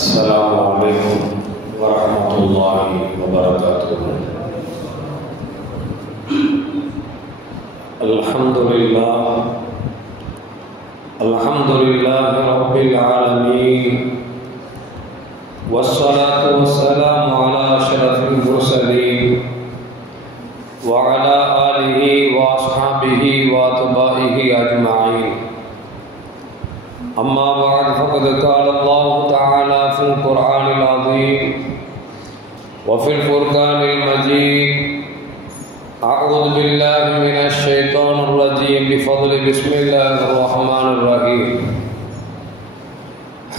السلام عليكم ورحمة الله وبركاته. الحمد لله رب العالمين، والصلاة والسلام على أشرف المرسلين وعلى آله وأصحابه وأتباعه أجمعين. أما بعد، فقد قال الله تعالى في القرآن العظيم وفي الفرقان المجيد: أعوذ بالله من الشيطان الرجيم بفضل بسم الله الرحمن الرحيم.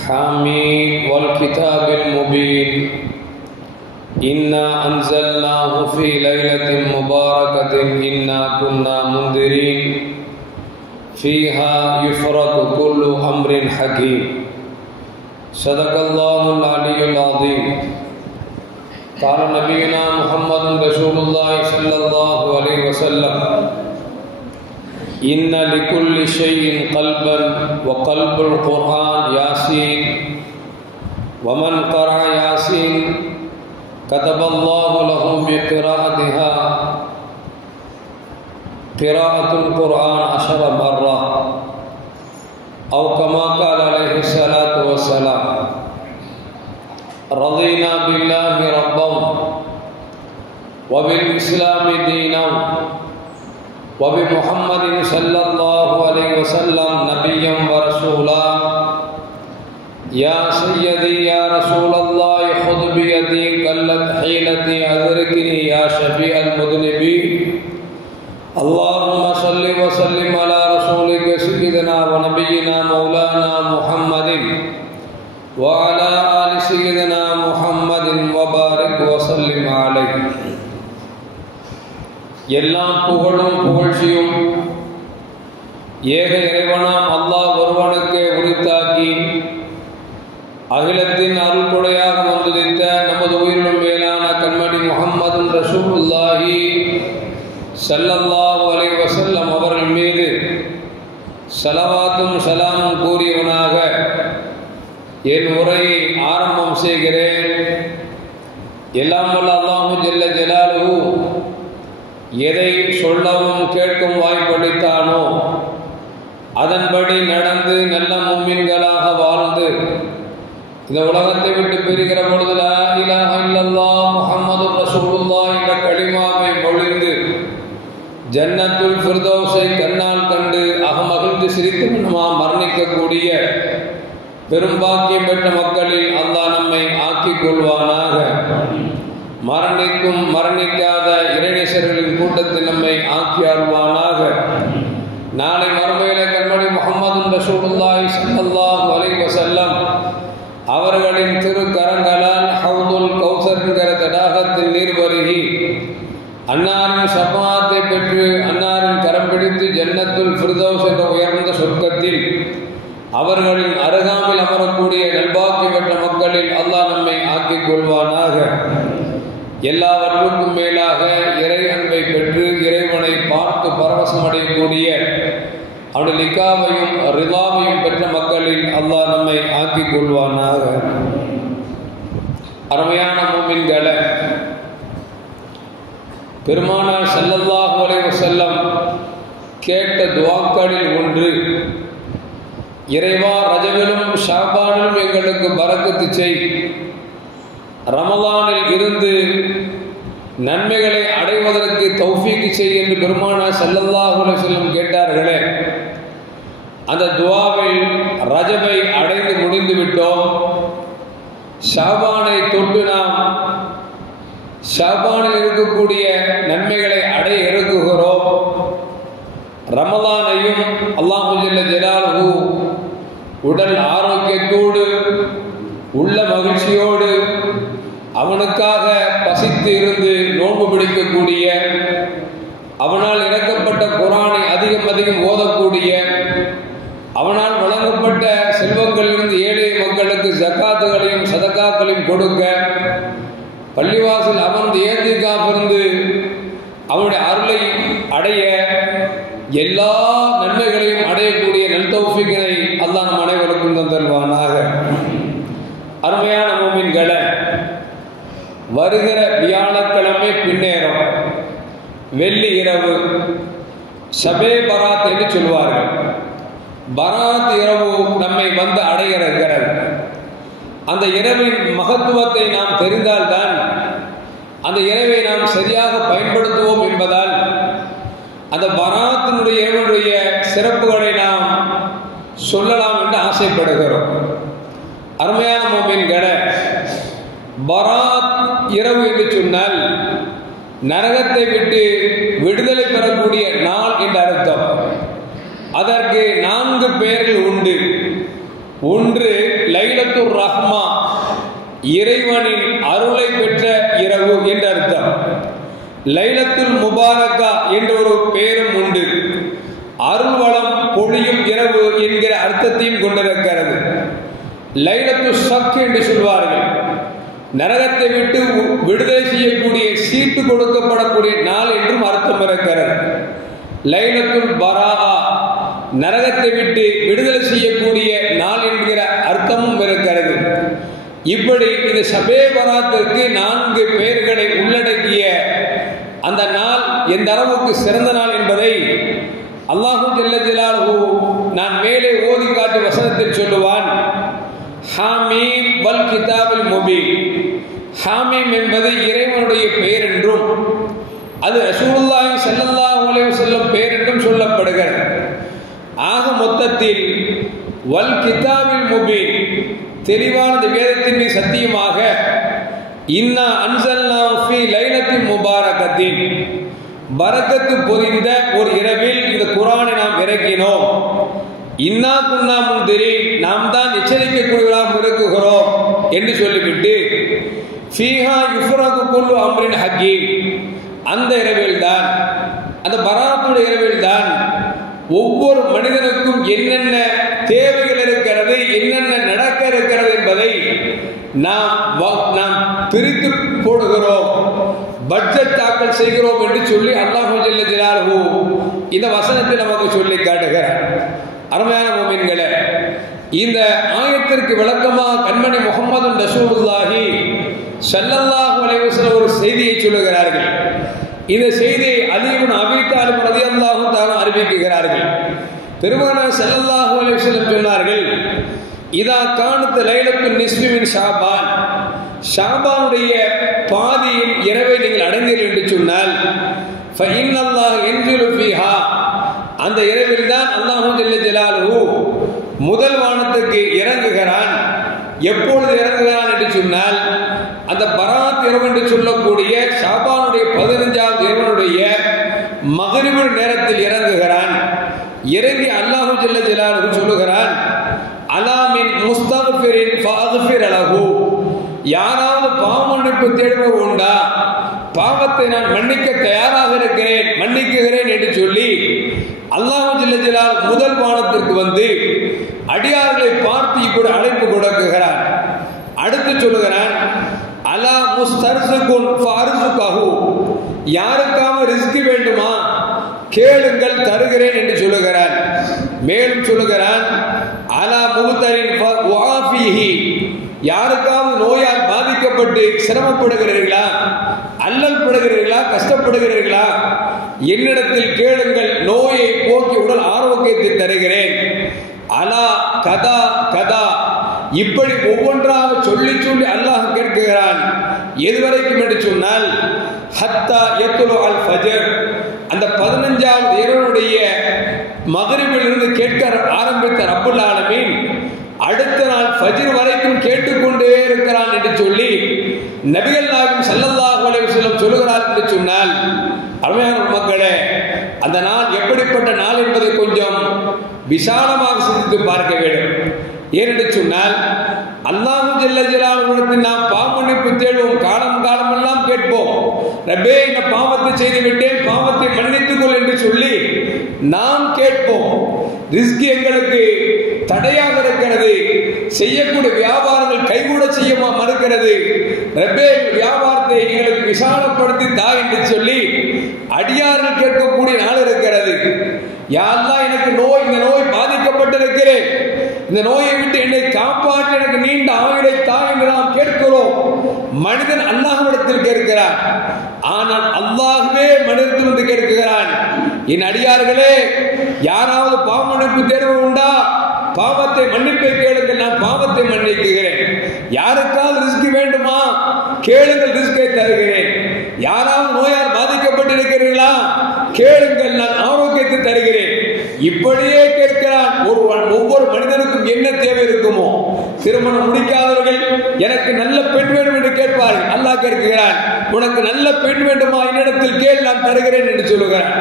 حميم والكتاب المبين، إنا أنزلناه في ليلة مباركة إنا كنا منذرين فيها يفرق كل أمر حكيم. صدق الله العلي العظيم. قال نبينا محمد رسول الله صلى الله عليه وسلم: إن لكل شيء قلبا وقلب القرآن ياسين، ومن قرأ ياسين كتب الله له بقراءتها قراءة القرآن 10 مرات، أو كما قال عليه الصلاة والسلام. رضينا بالله ربا وبالإسلام دينا وبمحمد صلى الله عليه وسلم نبيا ورسولا. يا سيدي يا رسول الله، خذ بيدي قلت حيلتي أدركني يا شفيع المذنبين. اللهم صل وسلم على رسولك سيدنا ونبينا مولانا محمد وعلى آل سيدنا محمد وبارك وسلم عليه. எல்லாம் புகழும் புகழ்ச்சியும் ஏக இறைவனாம் அல்லாஹ் ஒருவனுக்கே உரித்தாக்கி அகிலத்தின் அருள்கொடையாக வந்துதித்த நமது உயிரினும் மேலான கண்மணி முஹம்மது ரசூலுல்லாஹி ஸல்லல்லாஹு அலைஹி வஸல்லம் அவர்கள் மீது ஸலவாத்தும் ஸலாமும் கூறியவனாக என் உரையை ஆரம்பம் செய்கிறேன். எல்லாம் வல்ல அல்லாஹு ஜல்ல ஜலாலுஹு எதை சொல்லவும் கேட்கும் வாய்ப்பளித்தானோ அதன்படி நடந்து நல்ல முஃமின்களாக வாழ்ந்து இந்த உலகத்தை விட்டு பிரிகிற பொழுது லா இலாஹ இல்லல்லாஹ் முஹம்மதுர் ரசூலுல்லாஹ் என்ற கலிமாவை பொழிந்து ஜன்னத்துல் ஃபிர்தௌஸை கண்ணால் கண்டு அகமகிழ்ந்து சிரித்து மரணிக்கக்கூடிய பெரும்பாக்கியம் பெற்ற மக்களில் அல்லாஹ் நம்மை ஆக்கிக் கொள்வானாக. மரணிக்கும் மரணிக்காத இறைநேசர்களின் கூட்டத்தில் நம்மை ஆக்கி அருள்வானாக. நாளை மறுமையிலே கண்மணி முஹம்மது ரசூலுல்லாஹி ஸல்லல்லாஹு அலைஹி வஸல்லம் அவர்களின் திருக்கரங்களால் ஹவுதுல் கௌசர் என்கிற தடாகத்தில் நீர் பருகி அன்னாரின் ஷஃபாஅத்தை பெற்று அன்னாரின் கரம் பிடித்து ஜன்னத்துல் ஃபிர்தௌஸ் என்ற உயர்ந்த சொர்க்கத்தில் அவர்களின் அருகாமையில் அமரக்கூடிய நல்பாக்கியம் பெற்ற மக்களில் அல்லாஹ் நம்மை ஆக்கிக் கொள்வானாக. எல்லாவற்றுக்கும் மேலாக இறை அன்பை பெற்று இறைவனை பார்த்து பரவசம் அடையக்கூடிய அவனுடைய லிகாவையும் ரிதாவையும் பெற்ற மக்களில் அல்லாஹ் நம்மை ஆக்கிக் கொள்வானாக. அருமையான முஃமின்களே, பெருமானார் ஸல்லல்லாஹு அலைஹி வஸல்லம் கேட்ட துஆக்களில் ஒன்று: இறைவா, ரஜபிலும் ஷாபானிலும் எங்களுக்கு பரக்கத்து செய், ரமலானில் இருந்து நன்மைகளை அடைவதற்கு தௌஃபீக் செய் என்று பெருமானார் ஸல்லல்லாஹு அலைஹி வஸல்லம் கேட்டார்களே, அந்த துஆவில் ரஜபை அடைந்து முடிந்து விட்டோம். ஷாபானை தொட்டு நாம் ஷாபானில் இருக்கக்கூடிய நன்மைகளை அடைய இறங்குகிறோம். ரமலானையும் அல்லாஹு ஜல்ல ஜலாலுஹு உடல் ஆரோக்கியத்தோடு உள்ள மகிழ்ச்சியோடு அவனுக்காக பசித்து இருந்து நோன்பு பிடிக்கக்கூடிய, அவனால் இறக்கப்பட்ட குர்ஆனை அதிகம் ஓதக்கூடிய, அவனால் வழங்கப்பட்ட செல்வங்களிலிருந்து ஏழை மக்களுக்கு ஜகாத்துகளையும் சதகாக்களையும் கொடுக்க, பள்ளிவாசல் அமர்ந்து ஏத்திகாஃப் இருந்து அவனுடைய அருளை அடைய, எல்லா நன்மைகளையும் அடையக்கூடிய நல் தௌஃபீக்கினை அல்லாஹ் நம் அனைவருக்கும் தந்தல்வானாக. அருமையான மூமின்களே, வருகிற வியாழக்கிழமை பின்னேறம் வெள்ளி இரவு ஷபே பராத் என்று சொல்வார்கள். பராத் இரவு நம்மை வந்து அடைகிறது. அந்த இரவின் மகத்துவத்தை நாம் தெரிந்தால்தான் அந்த இரவை நாம் சரியாக பயன்படுத்துவோம் என்பதால் அந்த பராத்தினுடைய இரவனுடைய சிறப்புகளை நாம் சொல்லலாம் என்று ஆசைப்படுகிறோம். அருமையான மூமின்களே, பராத் இரவு என்று சொன்னால் நரகத்தை விட்டு விடுதலை பெறக்கூடிய நாள் என்று அர்த்தம். அதற்கு 4 பெயர்கள் உண்டு. ஒன்று லைலத்துர் ரஹ்மா, இறைவனின் அருளை பெற்ற இரவு என்று அர்த்தம். லைலத்துல் முபாரக்கா என்ற ஒரு பெயரும் உண்டு. அருள்வளம் பொழியும் இரவு என்கிற அர்த்தத்தையும் கொண்டிருக்கிறது. லைலத்து ஷக் என்று சொல்வார்கள். நரகத்தை விட்டு விடுதலை செய்யக்கூடிய சீட்டு கொடுக்கப்படக்கூடிய நாள் என்றும் அர்த்தம் இருக்கிறது. லைலத்துல் பராஆ, நரகத்தை விட்டு விடுதலை செய்யக்கூடிய நாள் என்கிற அர்த்தமும் இருக்கிறது. இப்படி இந்த ஷபே பராத்திற்கு 4 பெயர்களை உள்ளடக்கிய அந்த நாள் எந்த அளவுக்கு சிறந்த நாள் என்பதை அல்லாஹு ஜல்ல ஜலாலுஹு நான் மேலே ஓதி காட்டி வசனத்தில் சொல்லுவான். ஹாமீம் வல் கிதாபில் முபீன். ஹாமீம் என்பது இறைவனுடைய பெயர் என்றும் அது ரசூலுல்லாஹி ஸல்லல்லாஹு அலைஹி வஸல்லம் பெயர் என்றும் சொல்லப்படுகிறது. ஆக மொத்தத்தில் வல் கிதாபில் முபீன், தெளிவான வேதத்தின் மீது சத்தியமாக, இன்னா அன்ஸல்னாஹு ஃபீ லைலத்தின் முபாரகத்தின், பரக்கத்து பொதிந்த ஒரு இரவில் இந்த குர்ஆனை நாம் இறக்கினோம். இன்னா குன்னா முன்திரீன், நாம் தான் எச்சரிக்கக்கூடியவர்களாக இருக்குகிறோம் என்று சொல்லிவிட்டு ஃபீஹா யுஃப்ரகு குல்லு அம்ரின் ஹக்கீம், அந்த இரவில் தான், அந்த பராத்துடைய இரவில் தான் ஒவ்வொரு மனிதனுக்கும் என்னென்ன தேவைகள் இருக்கிறது, என்னென்ன நடக்க இருக்கிறது என்பதை நாம் பிரித்து போடுகிறோம், பட்ஜெட் தாக்கல் செய்கிறோம் என்று சொல்லி அல்லாஹ் ஜல்ல ஜலாலுஹு இந்த வசனத்தை நமக்கு சொல்லி காட்டுகிறார். அருமையான மூமின்களே, இந்த ஆயத்திற்கு விளக்கமாக கண்மணி முஹம்மது ரசூலுல்லாஹி ஸல்லல்லாஹு அலைஹி வஸல்லம் ஒரு செய்தியை சொல்லுகிறார்கள். இந்த செய்தியை அலி இப்னு அபீ தாலிப் ரலியல்லாஹு தஆலா அறிவிக்கிறார்கள். பெருமானார் ஸல்லல்லாஹு அலைஹி வஸல்லம் சொன்னார்கள், இதா கானத் லைலத்துன் நிஸ்ஃபி மின் ஷாபான், ஷாபானுடைய பாதியின் இரவை நீங்கள் அடைந்தீர்கள் என்று சொன்னால் ஃபஇன்னல்லாஹ் யன்ஸிலு ஃபீஹா, அந்த இரவில் தான் அல்லாஹ் ஜல்ல ஜலாலுஹு முதல் வானத்துக்கு இறங்குகிறான். எப்பொழுது இறங்குகிறான் என்று சொன்னால் அந்த பராத் இரவு என்று சொல்லக்கூடிய ஷாபானுடைய 15வது இரவனுடைய மக்ரிபு நேரத்தில் இறங்குகிறான். இறங்கி அல்லாஹ் ஜல்ல ஜலாலுஹு சொல்லுகிறான், அலா மின் முஸ்தக்ஃபிரின் ஃபஅக்ஃபிர் லஹு, யாராவது பாவ மன்னிப்பு தேடுபவர் உண்டா, பாவத்தை நான் மன்னிக்க தயாராக இருக்கிறேன், மன்னிக்குகிறேன் என்று சொல்லி அல்லாஹ் ஜல்ல ஜலாலுஹு முதல் வானத்திற்கு வந்து அடியார்களை பார்த்து இப்படி அழைப்பு கொடுக்குகிறான். அடுத்து சொல்லுகிறான், அலா முஸ்தர்ஸுகுன் ஃபஅர்ஸுகஹு, யாருக்காவது ரிஸ்க் வேண்டுமா கேளுங்கள் தருகிறேன் என்று சொல்லுகிறான். மேலும் சொல்லுகிறான், அலா முப்தலின் ஃபஆஃபிஹி, யாருக்காவது நோயால் பாதிக்கப்பட்டு சிரமப்படுகிறீர்களா, அல்லல் படுகிறீர்களா, கஷ்டப்படுகிறீர்களா, என்னிடத்தில் கேளுங்கள், நோயை போக்கி உடல் ஆரோக்கியத்தை தருகிறேன். அலா கதா கதா, இப்படி ஒவ்வொன்றாக சொல்லி சொல்லி அல்லாஹ் கேட்கிறான். எதுவரைக்கும் என்று சொன்னால் ஹத்தா யத்லு அல் ஃபஜர், அந்த 15வது இரவுடைய மக்ரிபிலிருந்து கேட்க ஆரம்பித்த ரப்புல் ஆலமீன் அடுத்த நாள் ஃபஜ்ர் வரைக்கும் கேட்டுக்கொண்டே இருக்கிறான் என்று சொல்லி நபிகள் நாயகம் ஸல்லல்லாஹு அலைஹி வஸல்லம் சொல்லுகிறார் என்று சொன்னால், அருமையான மக்களே, அந்த நாள் எப்படிப்பட்ட நாள் என்பதை கொஞ்சம் விசாலமாக சிந்தித்து பார்க்க வேண்டும். ஏனென்று சொன்னால் அல்லாஹ் ஜல்ல ஜலாலுஹு நாம் பாவ மன்னிப்பு தேடுவோம், காலமெல்லாம் கேட்போம், ரப்பே இந்த பாவத்தை செய்து விட்டேன், பாவத்தை மன்னித்துக் கொள் என்று சொல்லி நாம் கேட்போம். ரிஸ்க் எங்களுக்கு தடையாக இருக்கிறது, செய்யக்கூடிய வியாபாரங்கள் கைகூட செய்ய மறுக்கிறது, ரப்பே வியாபாரத்தை எங்களுக்கு விசாலப்படுத்தி தா என்று சொல்லி அடியார்கள் கேட்கக்கூடிய நாள் இருக்கிறது. யா அல்லாஹ், எனக்கு இந்த நோய் பாதிக்கப்பட்டிருக்கிறேன், இந்த நோயை விட்டு என்னை காப்பாற்ற எனக்கு நீண்ட ஆயுளை தா மனிதன் அல்லாஹ்விடத்தில் கேட்கிறான், ஆனால் அல்லாஹ்வே மனிதத்தில் வந்து கேட்கிறான், என் அடியார்களே யாராவது பாவ மன்னிப்பு தேர்வு உண்டா? பாவத்தை மன்னிப்பை கேளுங்கள், நான் பாவத்தை மன்னிக்குகிறேன். யாருக்காவது ரிஸ்க் வேண்டுமா? கேளுங்கள், ரிஸ்கை தருகிறேன். யாராவது நோயால் பாதிக்கப்பட்டிருக்கிறீர்களா? கேளுங்கள், நான் ஆரோக்கியத்தை தருகிறேன். இப்படியே கேட்கிறான். ஒவ்வொரு மனிதனுக்கும் என்ன தேவை இருக்குமோ, திருமணம் முடிக்காதவர்கள் எனக்கு நல்ல பெண் வேண்டும் என்று கேட்பார்கள். அல்லாஹ் கேட்கிறான், உனக்கு நல்ல பெண் வேண்டுமா? என்னிடத்தில் கேள், நான் தருகிறேன் என்று சொல்லுகிறான்.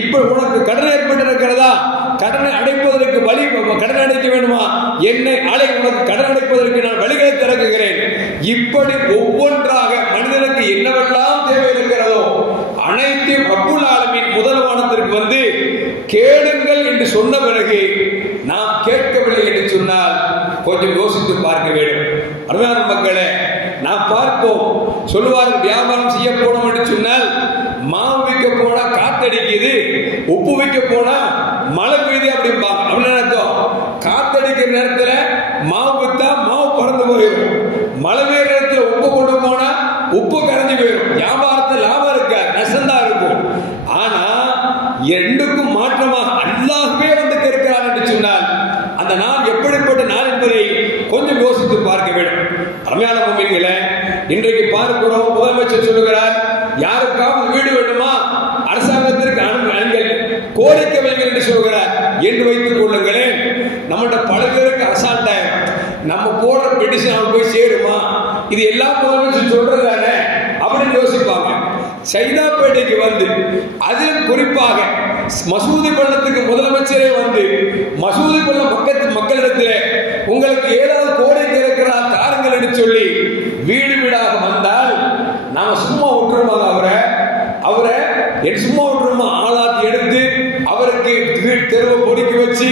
இப்ப உனக்கு கடன் ஏற்பட்டிருக்கிறதா? கடனை அடைப்பதற்கு வழி, கடன் அடைக்க வேண்டுமா? என்னை அழை, உனக்கு கடன் அடைப்பதற்கு நான் வழிகளை திறக்குகிறேன். இப்படி ஒவ்வொன்றாக மனிதனுக்கு என்னவெல்லாம் தேவை இருக்கிறதோ அனைத்தையும் ரப்புல் ஆலமீன் முதல் வானத்திற்கு வந்து கேளுங்கள் என்று சொன்ன பிறகு நாம் கேட்கவில்லை என்று சொன்னால் கொஞ்சம் யோசித்து பார்க்க வேண்டும். அருமையான மக்களே, நாம் பார்ப்போம், சொல்லுவார்கள் வியாபாரம் செய்ய போனோம் என்று சொன்னால் மாவு விற்க போனா காத்தடிக்குது, உப்பு விற்க போனா மழை பெய்யுது அப்படிம்பாங்க. அப்படின்னு அர்த்தம், காத்தடிக்கிற நேரத்துல மாவு வித்தா மாவு பறந்து போயிடும், மழை பெய்யுற நேரத்துல உப்பு கொண்டு போனா உப்பு கரைஞ்சு போயிடும். வியாபாரத்தில் லாபம் இருக்காது, நஷ்டம்தான் இருக்கும். ஆனா ரெண்டுக்கும் மாற்றமாக அல்லாஹ்வே வந்து கேட்கிறான் என்று சொன்னால் அந்த நாள் எப்படிப்பட்ட நாள் என்பதை கொஞ்சம் யோசித்து பார்க்க வேண்டும். அருமையான முஃமின்களே, இன்றைக்கு பார்க்கிறோம், முதலமைச்சர் சொல்லுகிறார், யாருக்காவது வீடு வேண்டுமா அரசாங்கத்திற்கு அனுங்கள், கோரிக்கை வைங்கள் என்று சொல்கிறார். என்று வைத்துக் கொள்ளுங்களேன், நம்மளோட பல பேருக்கு அசால்ட்டாக நம்ம போடுற பெட்டிஷன் அவங்க போய் சேருமா, இது எல்லா முதலமைச்சர் சொல்றதானே அப்படின்னு யோசிப்பாங்க. சைதாப்பேட்டைக்கு வந்து அதிலும் குறிப்பாக மசூதி பள்ளத்துக்கு முதலமைச்சரே வந்து மசூதி பள்ள மக்களிடத்தில் உங்களுக்கு ஏதாவது கோரிக்கை இருக்கிறா தாருங்கள் என்று சொல்லி வீடு வீடாக வந்தால் நாம சும்மா விட்டுருமாங்க? அவரை சும்மா விட்டுருமா? ஆளாத்தி எடுத்து அவருக்கு தெருவை பொறுக்கி வச்சு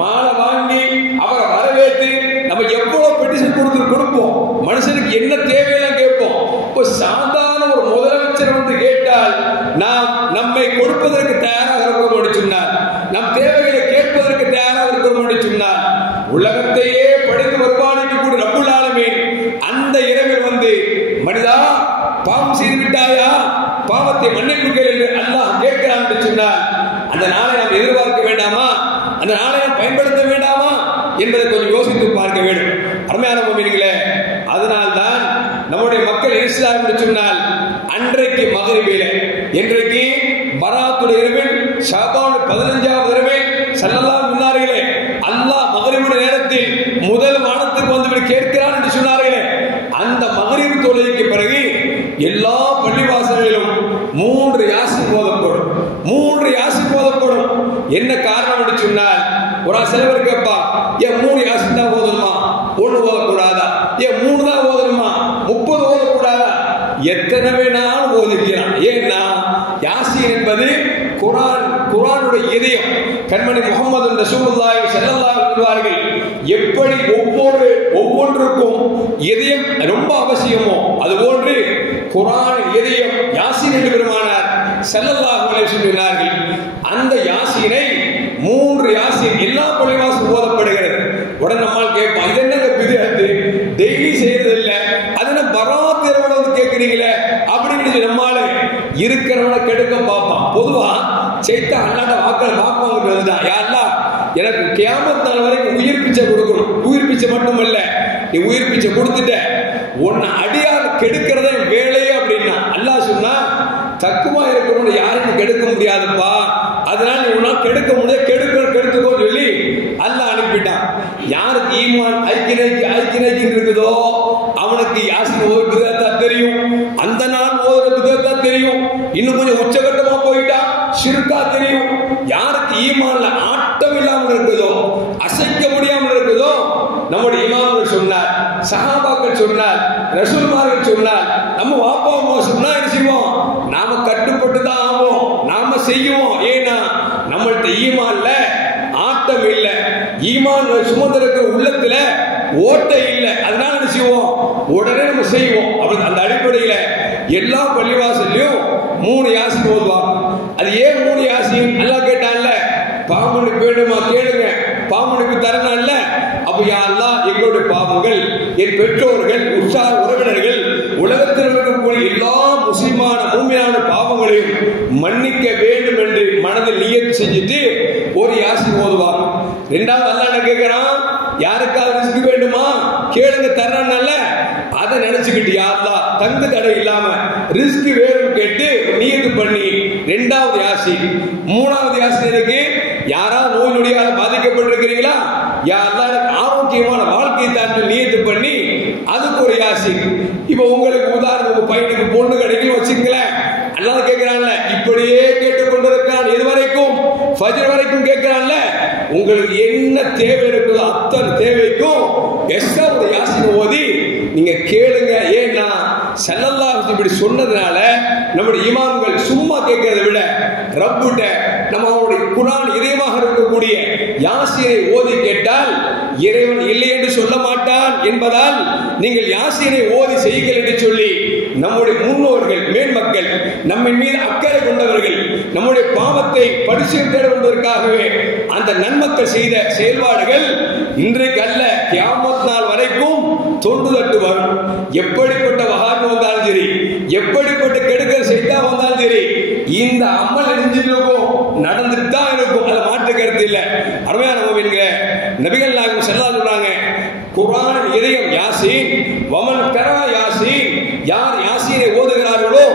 மாலை வாங்கி அவரை வரவேற்று நம்ம எவ்வளவு பெட்டிஷன் கொடுப்போம். மனுஷனுக்கு என்ன தேவையெல்லாம் கேட்போம். இப்போ சாதாரண ஒரு முதலமைச்சர் வந்து கேட்டால் நாம் நம்மை கொடுப்பதற்கு தயாராக இருக்கிறோம் என்று சொன்னார், நம் தேவைகளை கேட்பதற்கு தயாராக இருக்கிறோம் என்று சொன்னார், உலகத்தையே படைத்து வருவானிக்கக்கூடிய ரப்புல் ஆலமீன் அந்த இரவில் வந்து மனிதா பாவம் செய்து விட்டாயா, பாவத்தை மன்னிப்புகள் என்று அல்லாஹ் கேட்கிறான் என்று சொன்னார், அந்த நாளை நாம் எதிர்பார்க்க வேண்டாமா? அந்த நாளை நாம் பயன்படுத்த வேண்டாமா என்பதை கொஞ்சம் யோசித்து பார்க்க வேண்டும். அருமையான முஃமின்களே, அதனால்தான் நம்முடைய மக்கள் இஸ்லாம் என்று சொன்னால் அன்றைக்கு மகரிபிலே, இன்றைக்கு பராத்துடைய இரவில் ஷாபான் 15வது இரவில் ஸல்லல்லாஹு முன்னார்களே அல்லாஹ் மகரிபுடைய நேரத்தில் முதல் வானத்துக்கு வந்து கேட்கிறான் என்று சொன்னார்களே, அந்த மகரிப் தொழுகைக்கு பிறகு எல்லா பள்ளிவாசல்களிலும் 3 யாசின் ஓதப்படும். 3 யாசின் ஓதப்படும். என்ன காரணம் என்று சொன்னால், ஒரு சிலவர் கேட்பா, ஏன் 3 யாசின் தான் ஓதணுமா, 1 ஓதக்கூடாதா, ஏன் 3 தான் ஓதணுமா, 30 ஓதக்கூடாதா? எத்தனை வேணாலும் ஓதிக்கிறான். ஏன்னா யாசின் என்பது குர்ஆனுடைய இதயம். கண்மணி முஹம்மது ரசூலுல்லாஹி ஸல்லல்லாஹு அலைஹி வஸல்லம் எப்படி ஒவ்வொன்றுக்கும் இதயம் ரொம்ப அவசியமோ அதுபோன்று குர்ஆன் இதயம் யாசின் என்று பெருமானார் ஸல்லல்லாஹு அலைஹி வஸல்லம் சொன்னார்கள். அந்த யாசினை 3 யாசின் எல்லா பள்ளிவாசலும் ஓதப்படுகிறது. உடனே நம்மால் கேட்போம், இது என்ன பித்அத்து, டெய்லி செய்யறது இல்ல, அது என்ன பராத் இரவுல வந்து கேட்கிறீங்களே அப்படின்னு நம்மால இருக்கிறவனை கெடுக்க பார்ப்பான். பொதுவா செய்தா அல்லாட வாக்கள் வாக்குவாங்கிறது தான், யா அல்லாஹ் எனக்கு கியாமத் நாள் வரைக்கும் உயிர் பிச்சை கொடுக்கணும். உயிர் பிச்சை மட்டுமல்ல, நீ உயிர் பிச்சை கொடுத்துட்ட, உன்னை அடியார் கெடுக்கிறத வேலையே அப்படின்னா அல்லாஹ் சொன்னா, தக்குவா இருக்கிறவங்க யாருக்கும் கெடுக்க முடியாதுப்பா, அதனால நீ உன்னால் கெடுக்க முடியாது, கெடுத்துக்கோ சொல்லி அல்லாஹ் அனுப்பிட்டான். யாருக்கு ஈமான் ஐக்கியனைக்கு இருக்குதோ அவனுக்கு யாசின் ஓதுறதா தெரியும், அந்த நாள் ஓதுறதா தெரியும், இன்னும் கொஞ்சம் உச்சகட்டமா போயிட்டா ஷிர்கா தெரியும். யாருக்கு ஈமான்ல ஆட்டம் இல்லாமல் இருக்குதோ, அசைக்க முடியாமல் இருக்குதோ, நம்முடைய இமாம்கள் சொன்னார், சஹாபாக்கள் சொன்னார், ரசூல்மார்கள் சொன்னார், நம்ம வாப்பா அம்மா சொன்னா என்ன செய்வோம்? நாம கட்டுப்பட்டு தான் ஆவோம், நாம செய்வோம். ஏன்னா நம்மள்ட்ட ஈமான்ல ஆட்டம் இல்லை, ஈமான் சுமந்திருக்கிற உள்ளத்துல ஓட்டை இல்லை, அதனால என்ன செய்வோம்? உடனே நம்ம செய்வோம். அப்படி அந்த அடிப்படையில எல்லா பள்ளிவாசல்லையும் 3 யாசின் ஓதுவாங்க. அது ஏன் 3 யாசின்? அல்லாஹ் கேட்டான்ல, பாவமன்னிப்பு வேண்டுமா கேளுங்க, பாவமன்னிப்பு தரணும்ல. அப்ப யா அல்லாஹ் எங்களுடைய பாவங்கள், என் பெற்றோர்கள், உற்சாக உறவினர்கள் எல்லா முஸ்லிமான மூமியான பாவங்களையும் மன்னிக்க வேண்டும் என்று மனதில் நியத் செஞ்சுட்டு ஒரு யாசின் ஓதுவாங்க. ரெண்டாவது அல்லாஹ் என்ன கேட்கிறான், யாருக்காவது ரிஸ்க் வேண்டுமா கேளுங்க தர்றானல்ல, அதை நினைச்சுக்கிட்டு யா அல்லாஹ் தங்கு தடை இல்லாம ரிஸ்க் வேணும் கேட்டு நியத்து பண்ணி ரெண்டாவது யாசின். மூணாவது யாசின் இருக்கு, யாராவது நோய் நொடியால் பாதிக்கப்பட்டிருக்கிறீங்களா, யா அல்லாஹ் ஆரோக்கியமான வாழ்க்கை தான் நியத்து பண்ணி அதுக்கு ஒரு யாசின். இப்போ உங்களுக்கு உதாரணம், உங்க பையனுக்கு பொண்ணு கிடைக்கும் வச்சுங்களேன், அல்லாஹ் கேட்கிறான்ல, இப்படியே கேட்டுக்கொண்டிருக்கான் இதுவரைக்கும் ஃபஜ்ர் வரைக்கும் கேட்கிறான்ல, உங்களுக்கு என்ன தேவை இருக்குதோ அத்தனை தேவைக்கும் எக்ஸ்ட்ரா ஒரு யாசின் ஓதி நீங்க கேளுங்க. ஏன்னா ஸல்லல்லாஹு அலைஹி இப்படி சொன்னதுனால நம்முடைய இமாம்கள் சும்மா கேட்கிறத விட ரப்புட்ட நம்ம அவருடைய குர்ஆன் இதயமாக இருக்கக்கூடிய யாசீனை ஓதி கேட்டால் இறைவன் இல்லை என்று சொல்ல மாட்டான் என்பதால் நீங்கள் யாசீனை ஓதி செய்யுங்கள் என்று சொல்லி நம்முடைய முன்னோர்கள் மேன்மக்கள் நம்மின் மீது அக்கறை கொண்டவர்கள் நம்முடைய பாவத்தை பரிசீலனை தேடுவதற்காகவே அந்த நன்மக்கள் செய்த செயல்பாடுகள் இன்றைக்கு அல்ல கியாமத் நாள் வரைக்கும் தொண்டு தட்டு வரும். எப்படிப்பட்ட வகாபி வந்தாலும் சரி, எப்படிப்பட்ட கெடுக்கல் செய்தா வந்தாலும் சரி, இந்த அமல் இருக்கும் நடந்துட்டு தான் இருக்கும், அதை மாற்று கருத்து இல்லை. அருமையான நபிகள் நாயகம் ஸல்லல்லாஹு சொல்றாங்க, குர்ஆன் இதயம் யாசீன் வமன் கரா யாசீன், யார் யாசீனை ஓதுகிறார்களோ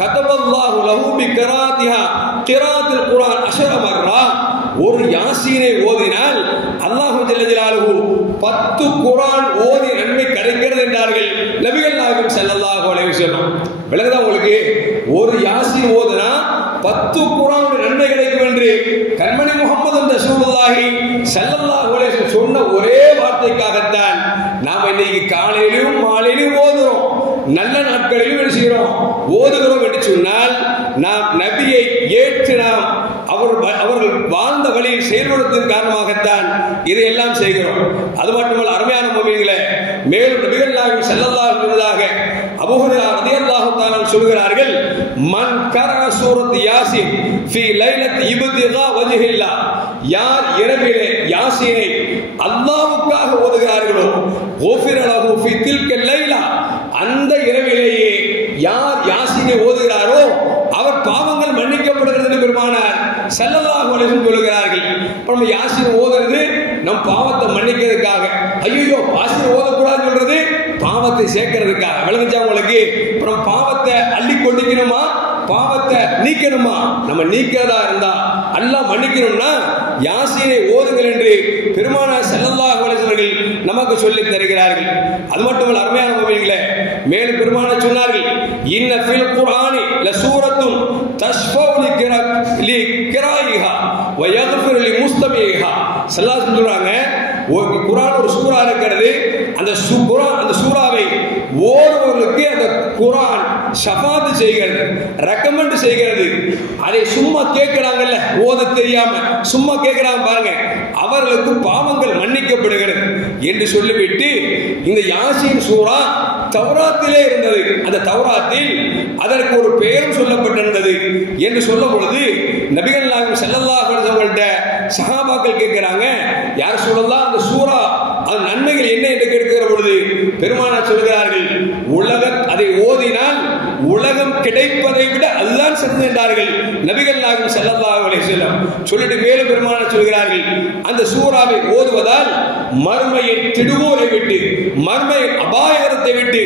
கதபல்லாஹு லஹு பி கிராத்திஹா கிராத்தில் குர்ஆன் 10 மர்ரா, ஒரு யாசீனை ஓதினால் அல்லாஹ் ஜல்ல ஜலாலுஹு 10 குர்ஆன் ஓதி நன்மை கிடைக்கிறது என்றார்கள் நபிகள் நாயகம் ஸல்லல்லாஹு அலைஹி வஸல்லம். விளங்குதா உங்களுக்கு? ஒரு யாசீன் ஓதுனா 10 குர்ஆன் நன்மை கிடைக்கும் என்று கண்மணி முஹம்மது ரசூலுல்லாஹி ஸல்லல்லாஹு அலைஹி வஸல்லம் சொன்ன ஒரே வார்த்தைக்காகத்தான் நாம இன்னைக்கு காலையிலும் மாலையிலும் ஓதுறோம், நல்ல நாட்களிலும் என்ன செய்கிறோம் ஓதுகிறோம் என்று சொன்னால் நாம் நபியை ஏற்று நாம் அவர்கள் வாழ்ந்த வழியில் செயல்படுத்துவதன் காரணமாகத்தான் இதையெல்லாம் செய்கிறோம். அது மட்டுமல்ல அருமையான முஃமின்களே, மேலும் நபிகள் நாயகம் ஸல்லல்லாஹு அலைஹி வஸல்லம் அபூ ஹுரைரா ரலியல்லாஹு தஆலா சொல்கிறார்கள், மன் கரா சூரத் யாசீன் ஃபீ லைலத் இப்திகா வஜ்ஹில்லாஹ், யார் இரவிலே யாசீனை அல்லாஹ்வுக்காக ஓதுகிறார்களோ குஃபிர லஹு ஃபீ தில்க லைலா, அந்த இரவிலேயே யார் யாசீனை ஓதுகிறாரோ அவர் பாவங்கள் மன்னிக்கப்படுகிறது என்று பெருமானார் ஸல்லல்லாஹு அலைஹி வஸல்லம் சொல்கிறார்கள். நம்ம யாசீன் ஓதுறது நம் பாவத்தை மன்னிக்கிறதுக்காக, ஐயோ யாசீன் ஓதக்கூடாதுன்னு சொல்றது பாவத்தை சேர்க்கிறதுக்காக. விளங்குச்சா உங்களுக்கு? அப்புறம் பாவத்தை அள்ளி கொண்டிக்கணுமா, பாவத்தை நீக்கணுமா? நம்ம நீக்கிறதா இருந்தா அல்லாஹ் மன்னிக்கணும்னா யாசீனை ஓதுங்கள் என்று பெருமானார் ஸல்லல்லாஹு அலைஹி வஸல்லம் நமக்கு சொல்லி தருகிறார்கள். அது மட்டுமல்ல அருமையான முஃமின்களே, மேலும் பெருமானார் சொன்னார்கள், இன்ன ஃபில் குர்ஆனி லசூரத்துன் தஷ்ஃபவு லிக்ராயிஹா வ யக்ஃபிரு லிமுஸ்தமிஹா. ஸல்லல்லாஹு அலைஹி சொல்றாங்க, குர்ஆன் ஒரு சூரா இருக்கிறது, அந்த சூராவை ஓதுவர்களுக்கு அந்த குர்ஆன் ஷஃபாத் செய்கிறது, ரெக்கமெண்ட் செய்கிறது. அதை சும்மா கேட்கிறாங்கல்ல, ஓத தெரியாம சும்மா கேட்கிறாங்க பாருங்க, அவர்களுக்கு பாவங்கள் மன்னிக்கப்படுகிறது என்று சொல்லிவிட்டு இந்த யாசீன் சூரா தௌராத்திலே இருந்தது, அந்த தௌராத்தில் அதற்கு ஒரு பெயரும் சொல்லப்பட்டிருந்தது என்று சொல்லும் பொழுது நபிகள் நாயகம் ஸல்லல்லாஹு அலைஹி வஸல்லம் சஹாபாக்கள் கேட்கிறாங்க, யார் சொல்லலாம் அந்த சூரா அந்த நன்மைகள் என்ன என்று கேட்கிற பொழுது பெருமானார் சொல்கிறார்கள், அதை ஓதினால் உலகம் கிடைப்பதை விட அதுதான் சிறந்தது என்றார்கள் நபிகள் நாயகம் ஸல்லல்லாஹு அலைஹி வஸல்லம். சொல்லிட்டு மேலும் பெருமானார் சொல்கிறார்கள், அந்த சூராவை ஓதுவதால் மர்மையின் திடுவோரை விட்டு மர்மையின் அபாயகரத்தை விட்டு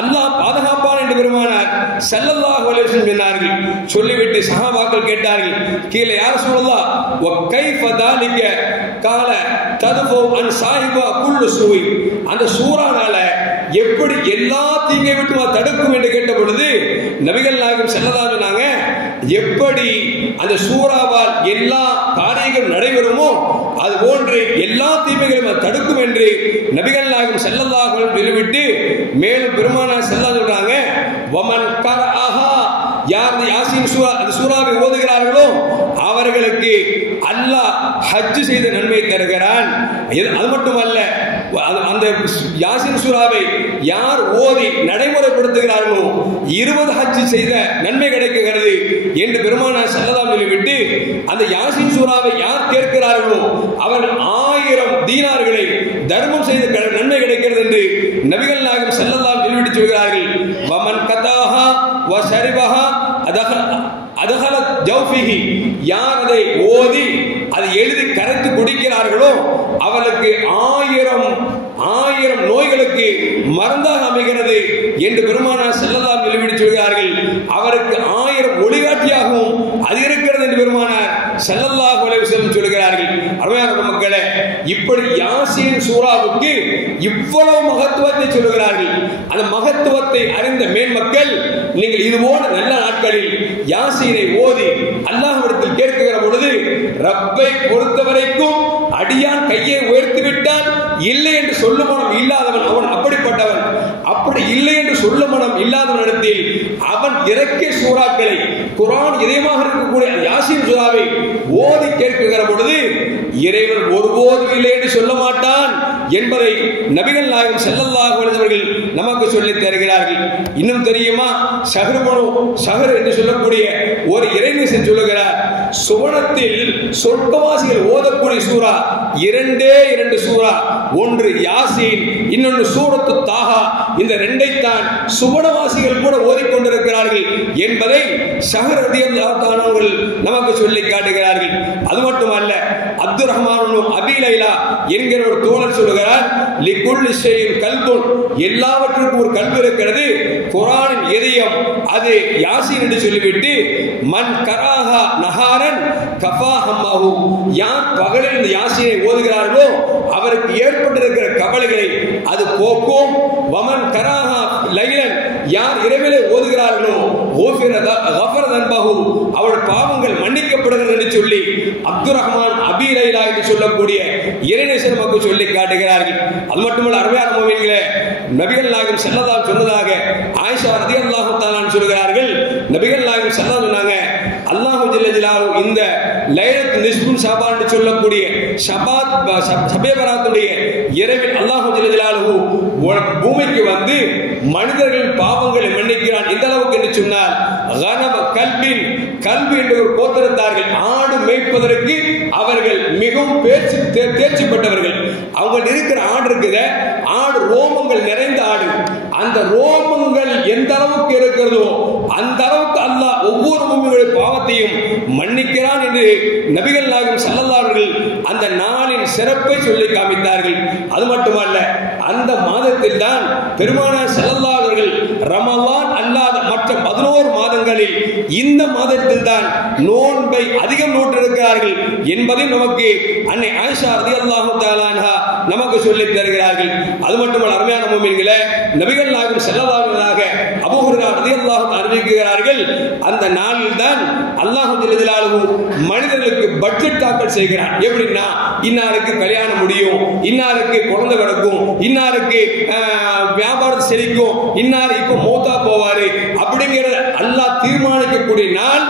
அல்லாஹ் பாதுகாப்பான் என்று பெருமானார் ஸல்லல்லாஹு அலைஹி வஸல்லம் சொன்னார்கள். சொல்லிவிட்டு சஹாபாக்கள் கேட்டார்கள், கீழே யார் சொல்லலாம் வ கைஃப தாலிக கால ததுஃபு அன் சாஹிபா குல்லு சூய், அந்த சூரானால எப்படி எல்லா தீங்கை விட்டு தடுக்கும் என்று கேட்ட பொழுது நபிகள் நாயகம் ஸல்லல்லாஹு அலைஹி சொன்னாங்க, எப்படி அந்த சூராவால் எல்லா காரியங்களும் நடைபெறுமோ அது போன்று எல்லா தீமைகளையும் தடுக்கும் என்று நபிகள் நாயகம் ஸல்லல்லாஹு அலைஹி சொல்லிவிட்டு மேலும் பெருமானார் ஸல்லல்லாஹு சொல்றாங்க, வமன் கரஹா, யார் யாசீன் சூரா அந்த சூராவை ஓதுகிறார்களோ அவர்களுக்கு அல்லாஹ் ஹஜ் செய்த நன்மை தருகிறான். அது மட்டுமல்ல, அந்த யாசீன் சூராவை யார் ஓதி நடைமுறைப்படுத்துகிறார்களோ 20 ஹஜ் செய்த நன்மை கிடைக்கிறது என்று பெருமானார் ஸல்லல்லாஹு அலைஹி சொல்லிவிட்டு அந்த யாசீன் சூராவை யார் கேட்கிறார்களோ அவர்கள் 1000 தீனார்களை தர்மம் செய்த நன்மை கிடைக்கிறது என்று நபிகள் நாயகம் ஸல்லல்லாஹு அலைஹி சொல்லிவிட்டு சொல்கிறார்கள். வமன் கதாஹா பிஹி, யார் அதை ஓதி அதை எழுதி கரைத்து குடிக்கிறார்களோ அவளுக்கு 1000 நோய்களுக்கு மருந்தாக அமைகிறது என்று பெருமானார் ஸல்லல்லாஹு அலைஹி வஸல்லம் சொல்கிறார்கள். அவருக்கு 1000 ஒளிகாட்டியாகவும் அது இருக்கிறது என்று பெருமானார் ஸல்லல்லாஹு அலைஹி வஸல்லம் சொல்கிறார்கள். அருமையான மக்களே, இப்படி யாசீன் சூராவுக்கு இவ்வளவு மகத்துவத்தை சொல்கிறார்கள். அந்த மகத்துவத்தை அறிந்த மேன்மக்கள் நீங்கள் இதுபோல நல்ல நாட்களில் யாசீனை ஓதி அல்லாஹ்விடத்தில் கேட்கிற பொழுது, ரப்பை பொறுத்தவரைக்கும் அடியான் கையை உயர்த்தி விட்டால் இல்லை என்று சொல்லும் மனம் இல்லாதவன் அவன் அப்படிப்பட்டவன். அப்படி இல்லை என்று சொல்லும் மனம் இல்லாதவனிடத்தில் அவன் இறக்கிய சூறாக்களை, குர்ஆன் இதயமாக இருக்கக்கூடிய யாசீன் சூறாவை ஓதி கேட்கிற பொழுது இறைவன் ஒருபோதும் இல்லை என்று சொல்ல மாட்டான் என்பதை நபிகள் நாயகம் ஸல்லல்லாஹு அலைஹி வஸல்லம் நமக்கு சொல்லித் தருகிறார்கள். இன்னும் தெரியுமா, ஷஹர் என்று சொல்லக்கூடிய ஒரு இறைநேசன் சொல்லுகிறார், சுவனத்தில் சொர்க்கவாசிகள் ஓதக்கூடிய சூரா 2 சூரா, ஒன்று யாசீன், இன்னொன்று சூரத்து தாஹா. இந்த 2ஐத்தான் சுவனவாசிகள் கூட ஓதிக்கொண்டிருக்கிறார்கள் என்பதை ஷஹர் ரலியல்லாஹு தஆலா அவர்கள் நமக்கு சொல்லி காட்டுகிறார்கள். அது மட்டுமல்ல, அப்துர் ரஹ்மான் அபி லைலா என்கிற ஒரு தோழர் சொல்லுகிறார், லிகுல்லி ஷைஇன் கல்புன், எல்லாவற்றுக்கும் ஒரு கல்பு இருக்கிறது. குர்ஆனின் இதயம் அது யாசீன் என்று சொல்லிவிட்டு, மன் கராஹா நஹாரன் கஃபா ஹம்மஹு, யார் பகலில் இந்த யாசீனை ஓதுகிறார்களோ அவருக்கு ஏற்பட்டிருக்கிற கவலைகளை அது போக்கும். வமன் கராஹா லைலன், யார் இரவிலே ஓதுகிறார்களோ கஃபர தன்பஹு, அவருடைய பாவங்கள் மன்னிக்கப்படுகிறது என்று சொல்லி அப்துர் ரஹ்மான் அபி லைலா என்று சொல்லக்கூடிய இறைநேசர் மக்கள் சொல்லி காட்டுகிறார்கள். அது மட்டுமல்ல, அருமையான முஃமின்களே, நபிகள் நாயகம் ஸல்லல்லாஹு அலைஹி சொன்னதாக ஆயிஷா ரலியல்லாஹு தஆலா சொல்கிறார்கள், நபிகள் நாயகம் ஸல்லல்லாஹு சொன்னாங்க, அல்லாஹ் ஜல்ல ஜலாலுஹு இந்த லைலத்துல் நிஸ்ஃபுன் ஷஅபான் என்று சொல்லக்கூடிய ஷபே பராத்துடைய இரவில் அல்லாஹ் ஜல்ல ஜலாலுஹு பூமிக்கு வந்து மனிதர்கள் பாவங்களை மன்னிக்கிறான். இந்த அளவுக்கு என்று சொன்னார், கனப கல்பின், கல்வி என்ற ஒரு கோத்திரத்தார்கள் ஆடு மேய்ப்பதற்கு அவர்கள் மிகவும் தேர்ச்சி பெற்றவர்கள். அவங்க இருக்கிற ஆடு இருக்குது, ஆடு ரோமங்கள் நிறைந்த ஆடு. அந்த ரோமங்கள் எந்த அளவுக்கு இருக்கிறதோ அந்த அளவுக்கு அல்லாஹ் ஒவ்வொரு பூமிகளுடைய பாவத்தையும் மன்னிக்கிறான் என்று நபிகள் நாயகம் ஸல்லல்லாஹு அலைஹி வஸல்லம் அந்த நாளின் சிறப்பை சொல்லி காமித்தார்கள். அது மட்டுமல்ல, அந்த மாதத்தில் தான் பெருமானார் ஸல்லல்லாஹு அலைஹி வஸல்லம் ரமலான் அல்லாத மற்ற 11 மாதங்களில் இந்த மாதத்தில் தான் நோன்பை அதிகம் நோற்றிருக்கிறார்கள் என்பதை நமக்கு அன்னை ஆயிஷா ரலியல்லாஹு தஆலா அன்ஹா நமக்கு சொல்லித் தருகிறார்கள். அது மட்டுமல்ல, அருமையான முஃமின்களே, நபிகள் நாயகம் ஸல்லல்லாஹு அலைஹி வஸல்லம் அபூ ஹுரைரா ரலியல்லாஹு தஆலா அறிவிக்கிறார்கள், அந்த நாளில் தான் அல்லாஹ் ஜல்ல ஜலாலுஹு மனிதர்களுக்கு பட்ஜெட் தாக்கல் செய்கிறான். எப்படின்னா, இன்னாருக்கு கல்யாணம் முடியும், இன்னாருக்கு குழந்தை பிறக்கும், இன்னாருக்கு வியாபாரம் செழிக்கும், இன்னார் இப்ப மௌத்தா போவாரு அப்படிங்கிற அல்லாஹ் தீர்மானிக்கக்கூடிய நாள்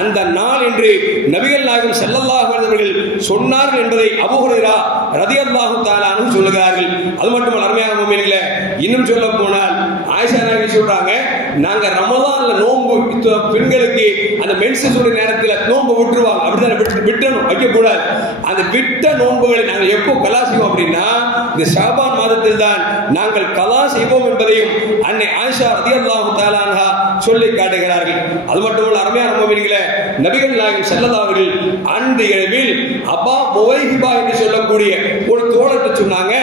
அந்த நாள் என்று நபிகள் நாயகம் ஸல்லல்லாஹு அலைஹி வஸல்லம் சொன்னார்கள் என்பதை அபூ ஹுரைரா ரலியல்லாஹு தஆலா அன்ஹு சொல்லுகிறார்கள். அது மட்டுமல்ல, அருமையான முஃமின்களே, இன்னும் சொல்ல போனால் ஆயிஷா நாயகி சொல்றாங்க, நாங்க ரமலான்ல நோன்பு பெண்களுக்கு அந்த மென்சஸ் உடைய நேரத்தில் நோன்பு விட்டுருவாங்க, அப்படிதான் விட்டணும், வைக்க கூடாது. அந்த விட்ட நோன்புகளை நாங்கள் எப்போ கலா செய்வோம் அப்படின்னா இந்த ஷாபான் மாதத்தில் தான் நாங்கள் கலா செய்வோம் என்பதையும் அன்னை ஆயிஷா ரலியல்லாஹு தஆலா அன்ஹா சொல்லி காட்டுகிறார்கள். அது மட்டுமல்ல, அருமையான முஃமின்களே, நபிகள் நாயகம் ஸல்லல்லாஹு அலைஹி வஸல்லம் அன்று இரவில் அபா முவைஹிபா என்று சொல்லக்கூடிய ஒரு தோழர்கிட்ட சொன்னாங்க,